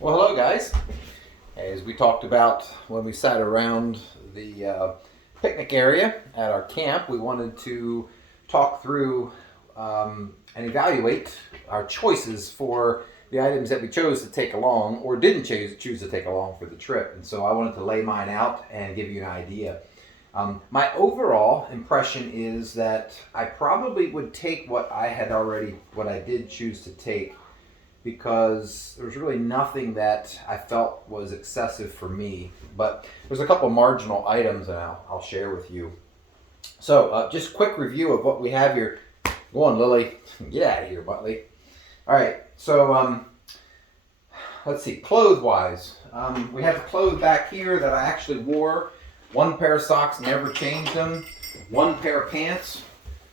Well, hello guys. As we talked about when we sat around the picnic area at our camp, we wanted to talk through and evaluate our choices for the items that we chose to take along or didn't choose to take along for the trip. And so I wanted to lay mine out and give you an idea. My overall impression is that I probably would take what I did choose to take, because there was really nothing that I felt was excessive for me. But there's a couple marginal items that I'll share with you. So just quick review of what we have here. Go on, Lily. Get out of here, Buttley. All right, so let's see, clothes-wise. We have clothes back here that I actually wore. One pair of socks, never changed them. One pair of pants,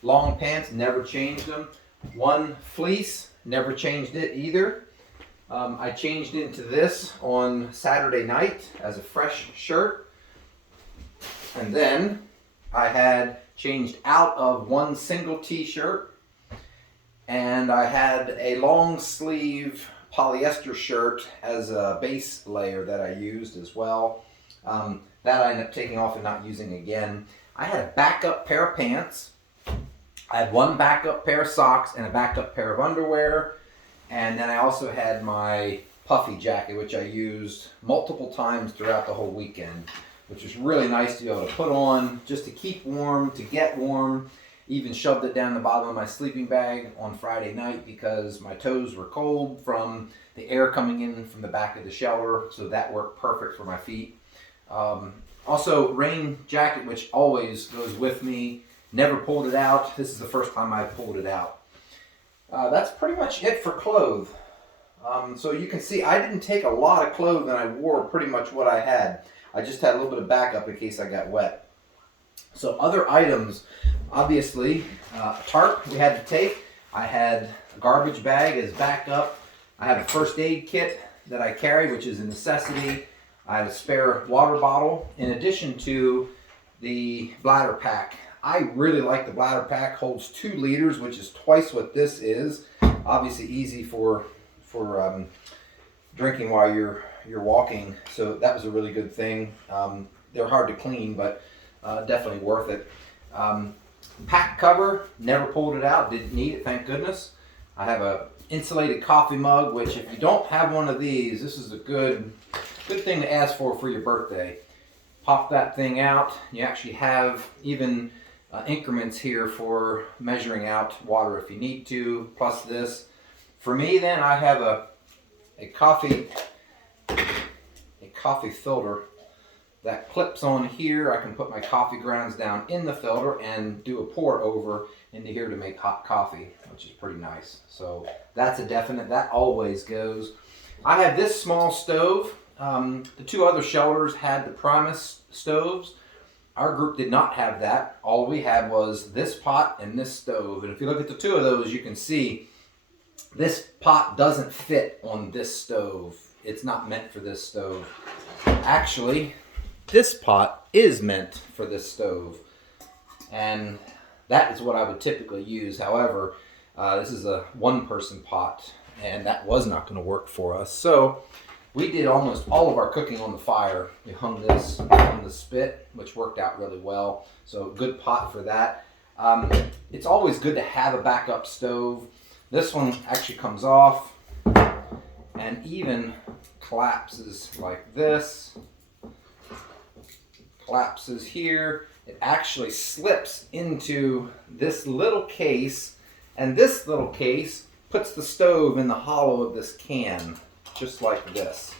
long pants, never changed them. One fleece, never changed it either. I changed into this on Saturday night as a fresh shirt. And then I had changed out of one single t-shirt, and I had a long sleeve polyester shirt as a base layer that I used as well. That I ended up taking off and not using again. I had a backup pair of pants. I had one backup pair of socks and a backup pair of underwear. And then I also had my puffy jacket, which I used multiple times throughout the whole weekend, which was really nice to be able to put on just to keep warm, to get warm. Even shoved it down the bottom of my sleeping bag on Friday night because my toes were cold from the air coming in from the back of the shelter, so that worked perfect for my feet. Also, rain jacket, which always goes with me. Never pulled it out. This is the first time I pulled it out. That's pretty much it for clothes. So you can see I didn't take a lot of clothes, and I wore pretty much what I had. I just had a little bit of backup in case I got wet. So other items, obviously, a tarp we had to take. I had a garbage bag as backup. I have a first aid kit that I carry, which is a necessity. I have a spare water bottle in addition to the bladder pack. I really like the bladder pack. Holds 2 liters, which is twice what this is. Obviously easy for drinking while you're walking. So that was a really good thing. They're hard to clean, but definitely worth it. Pack cover, never pulled it out. Didn't need it, thank goodness. I have a insulated coffee mug, which if you don't have one of these, this is a good thing to ask for your birthday. Pop that thing out. You actually have even increments here for measuring out water if you need to, plus this. For me then, I have a coffee filter that clips on here. I can put my coffee grounds down in the filter and do a pour over into here to make hot coffee, which is pretty nice. So that's a definite, that always goes. I have this small stove. The 2 other shelters had the Primus stoves. Our group did not have that. All we had was this pot and this stove. And if you look at the 2 of those, you can see this pot doesn't fit on this stove. It's not meant for this stove. Actually, this pot is meant for this stove. And that is what I would typically use. However, this is a 1-person pot, and that was not going to work for us. So we did almost all of our cooking on the fire. We hung this on the spit, which worked out really well. So good pot for that. It's always good to have a backup stove. This one actually comes off and even collapses like this. Collapses here. It actually slips into this little case, and this little case puts the stove in the hollow of this can, just like this.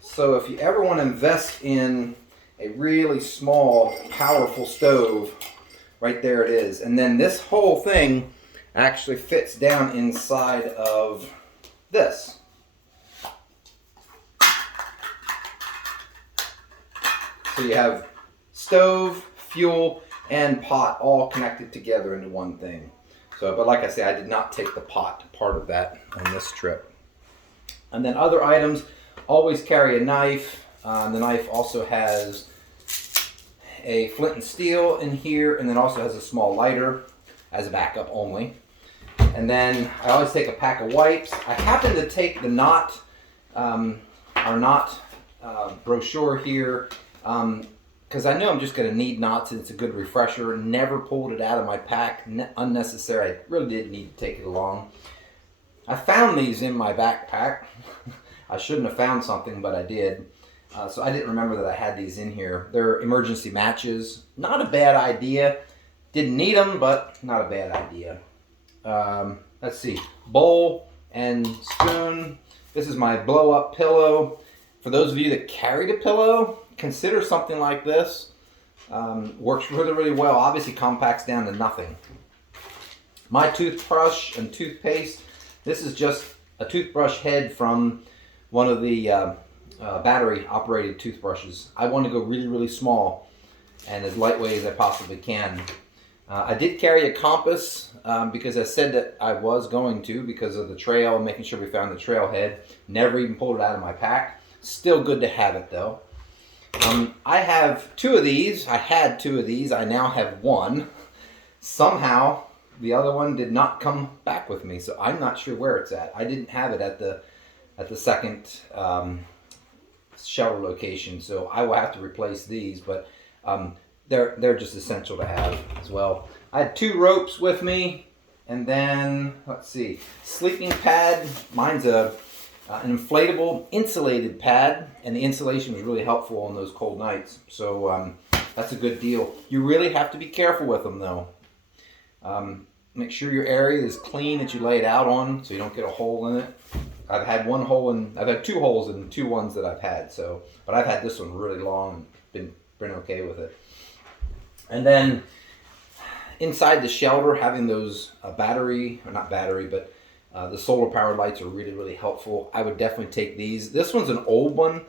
So if you ever want to invest in a really small, powerful stove, right there it is. And then this whole thing actually fits down inside of this. So you have stove, fuel, and pot all connected together into one thing. So, but like I say, I did not take the pot part of that on this trip. And then other items, always carry a knife. The knife also has a flint and steel in here, and then also has a small lighter as a backup only. And then I always take a pack of wipes. I happen to take the Knot are not brochure here, because I know I'm just going to need knots, and it's a good refresher. Never pulled it out of my pack, unnecessary. I really didn't need to take it along. I found these in my backpack. I shouldn't have found something, but I did. So I didn't remember that I had these in here. They're emergency matches. Not a bad idea. Didn't need them, but not a bad idea. Let's see. Bowl and spoon. This is my blow-up pillow. For those of you that carried a pillow, consider something like this. Works really, really well. Obviously compacts down to nothing. My toothbrush and toothpaste. This is just a toothbrush head from one of the battery-operated toothbrushes. I want to go really, really small and as lightweight as I possibly can. I did carry a compass because I said that I was going to because of the trail, making sure we found the trailhead. Never even pulled it out of my pack. Still good to have it though. I have two of these. I had two of these. I now have one. Somehow the other one did not come back with me, so I'm not sure where it's at. I didn't have it at the second shelter location, so I will have to replace these, but they're just essential to have as well. I had 2 ropes with me, and then let's see, sleeping pad. Mine's an inflatable insulated pad, and the insulation was really helpful on those cold nights, so that's a good deal. You really have to be careful with them though. Make sure your area is clean that you lay it out on, so you don't get a hole in it. I've had 2 holes in 2 ones that I've had, but I've had this one really long and been okay with it. And then inside the shelter, having those the solar powered lights are really, really helpful. I would definitely take these. This one's an old one,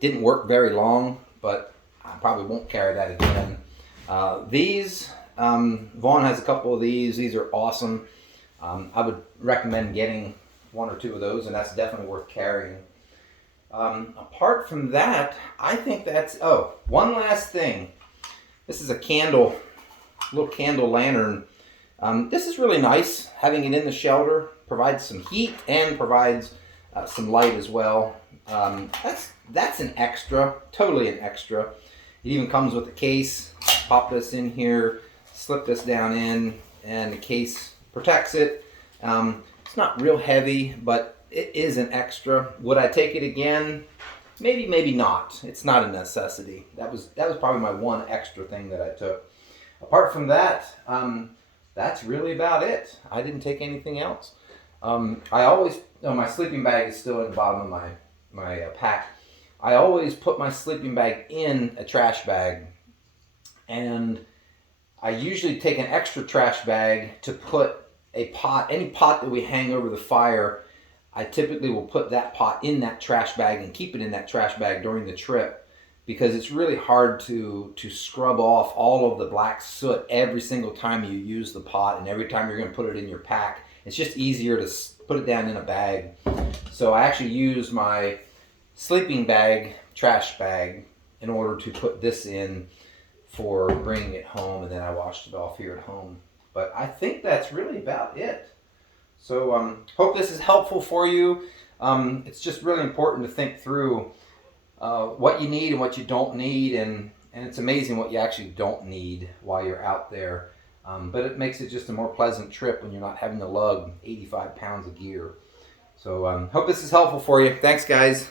didn't work very long, but I probably won't carry that again. These, Vaughn has a couple of these. These are awesome. I would recommend getting 1 or 2 of those, and that's definitely worth carrying. Apart from that, I think that's, one last thing. This is a little candle lantern. This is really nice. Having it in the shelter provides some heat and provides some light as well. That's an extra, totally an extra. It even comes with a case. Pop this in here, slip this down in, and the case protects it. It's not real heavy, but it is an extra. Would I take it again? Maybe, maybe not. It's not a necessity. That was probably my one extra thing that I took. Apart from that, that's really about it. I didn't take anything else. My sleeping bag is still in the bottom of my pack. I always put my sleeping bag in a trash bag, and I usually take an extra trash bag to put any pot that we hang over the fire. I typically will put that pot in that trash bag and keep it in that trash bag during the trip, because it's really hard to scrub off all of the black soot every single time you use the pot and every time you're going to put it in your pack. It's just easier to put it down in a bag. So I actually use my sleeping bag, trash bag, in order to put this in for bringing it home, and then I washed it off here at home. But I think that's really about it. So hope this is helpful for you. It's just really important to think through what you need and what you don't need, and it's amazing what you actually don't need while you're out there. But it makes it just a more pleasant trip when you're not having to lug 85 pounds of gear. So hope this is helpful for you. Thanks, guys.